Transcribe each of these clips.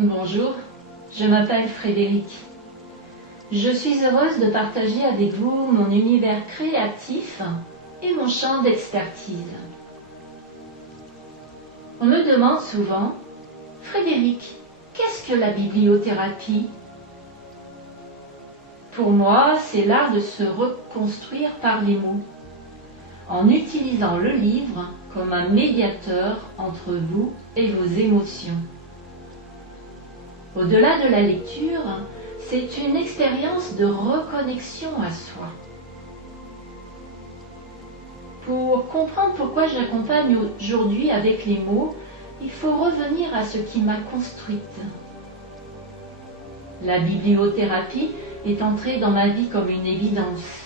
Bonjour, je m'appelle Frédéric. Je suis heureuse de partager avec vous mon univers créatif et mon champ d'expertise. On me demande souvent, Frédéric, qu'est-ce que la bibliothérapie? Pour moi, c'est l'art de se reconstruire par les mots, en utilisant le livre comme un médiateur entre vous et vos émotions. Au-delà de la lecture, c'est une expérience de reconnexion à soi. Pour comprendre pourquoi j'accompagne aujourd'hui avec les mots, il faut revenir à ce qui m'a construite. La bibliothérapie est entrée dans ma vie comme une évidence.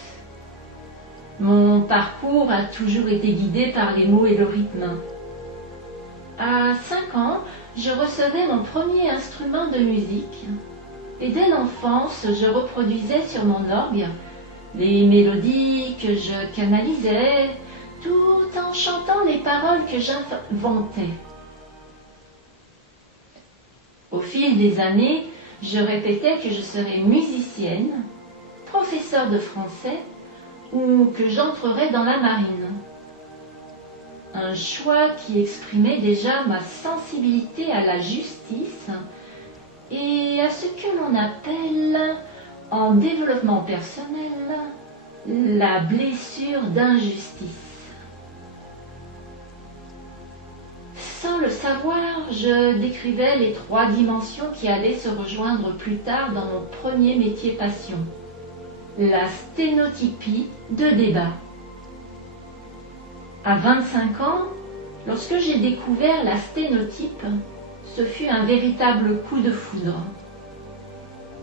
Mon parcours a toujours été guidé par les mots et le rythme. À 5 ans, je recevais mon premier instrument de musique et dès l'enfance, je reproduisais sur mon orgue les mélodies que je canalisais tout en chantant les paroles que j'inventais. Au fil des années, je répétais que je serais musicienne, professeure de français ou que j'entrerais dans la marine. Un choix qui exprimait déjà ma sensibilité à la justice et à ce que l'on appelle, en développement personnel, la blessure d'injustice. Sans le savoir, je décrivais les 3 dimensions qui allaient se rejoindre plus tard dans mon premier métier passion, la sténotypie de débat. À 25 ans, lorsque j'ai découvert la sténotype, ce fut un véritable coup de foudre.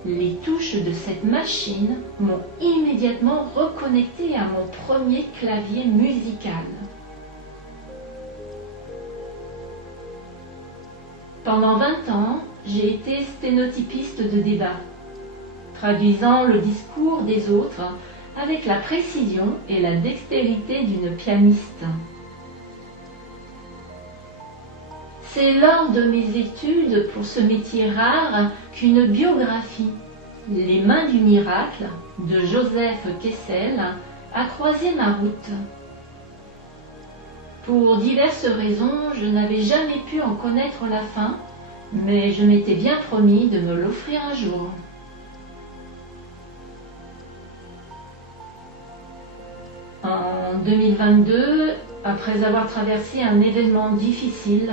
Les touches de cette machine m'ont immédiatement reconnecté à mon premier clavier musical. Pendant 20 ans, j'ai été sténotypiste de débat, traduisant le discours des autres avec la précision et la dextérité d'une pianiste. C'est lors de mes études pour ce métier rare qu'une biographie, Les mains du miracle, de Joseph Kessel, a croisé ma route. Pour diverses raisons, je n'avais jamais pu en connaître la fin, mais je m'étais bien promis de me l'offrir un jour. En 2022, après avoir traversé un événement difficile,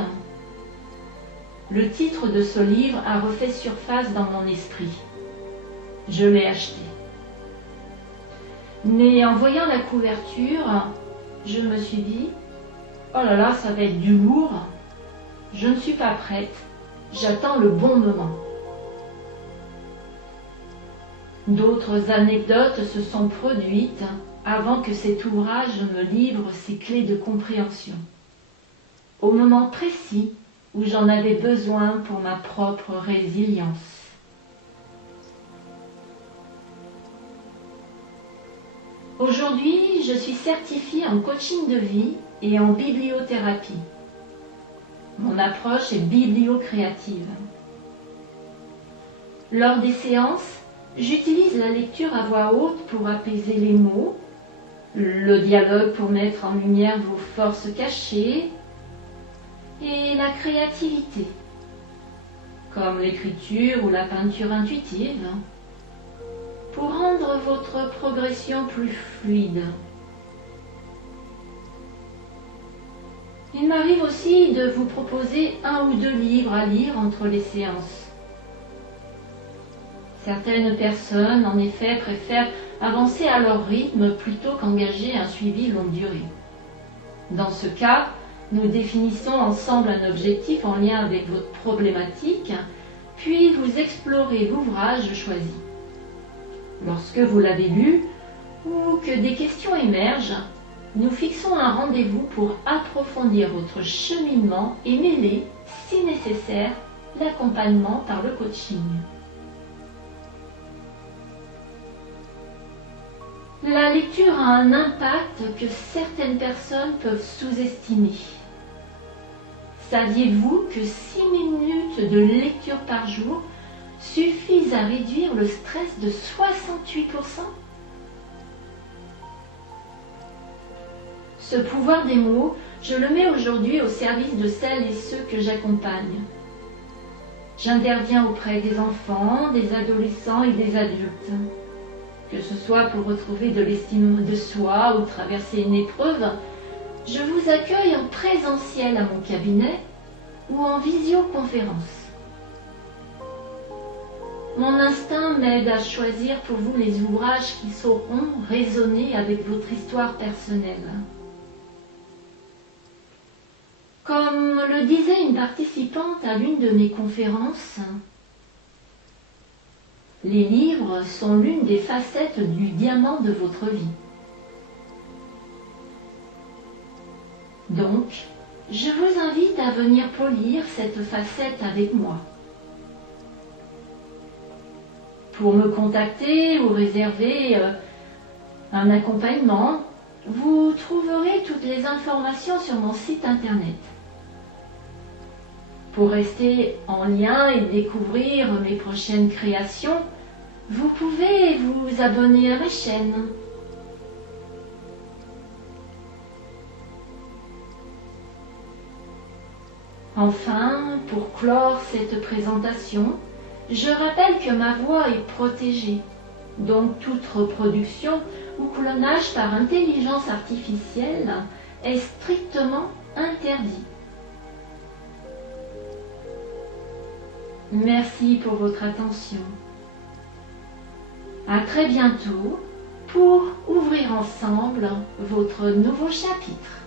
le titre de ce livre a refait surface dans mon esprit. Je l'ai acheté. Mais en voyant la couverture, je me suis dit, oh là là, ça va être du lourd. Je ne suis pas prête. J'attends le bon moment. D'autres anecdotes se sont produites avant que cet ouvrage me livre ses clés de compréhension, au moment précis où j'en avais besoin pour ma propre résilience. Aujourd'hui, je suis certifiée en coaching de vie et en bibliothérapie. Mon approche est bibliocréative. Lors des séances, j'utilise la lecture à voix haute pour apaiser les mots, le dialogue pour mettre en lumière vos forces cachées et la créativité, comme l'écriture ou la peinture intuitive, pour rendre votre progression plus fluide. Il m'arrive aussi de vous proposer 1 ou 2 livres à lire entre les séances. Certaines personnes, en effet, préfèrent avancer à leur rythme plutôt qu'engager un suivi longue durée. Dans ce cas, nous définissons ensemble un objectif en lien avec votre problématique, puis vous explorez l'ouvrage choisi. Lorsque vous l'avez lu ou que des questions émergent, nous fixons un rendez-vous pour approfondir votre cheminement et mêler, si nécessaire, l'accompagnement par le coaching. La lecture a un impact que certaines personnes peuvent sous-estimer. Saviez-vous que 6 minutes minutes de lecture par jour suffisent à réduire le stress de 68%. Ce pouvoir des mots, je le mets aujourd'hui au service de celles et ceux que j'accompagne. J'interviens auprès des enfants, des adolescents et des adultes. Que ce soit pour retrouver de l'estime de soi ou traverser une épreuve, je vous accueille en présentiel à mon cabinet ou en visioconférence. Mon instinct m'aide à choisir pour vous les ouvrages qui sauront résonner avec votre histoire personnelle. Comme le disait une participante à l'une de mes conférences, les livres sont l'une des facettes du diamant de votre vie. Donc, je vous invite à venir polir cette facette avec moi. Pour me contacter ou réserver un accompagnement, vous trouverez toutes les informations sur mon site internet. Pour rester en lien et découvrir mes prochaines créations, vous pouvez vous abonner à ma chaîne. Enfin, pour clore cette présentation, je rappelle que ma voix est protégée, donc toute reproduction ou clonage par intelligence artificielle est strictement interdit. Merci pour votre attention. À très bientôt pour ouvrir ensemble votre nouveau chapitre.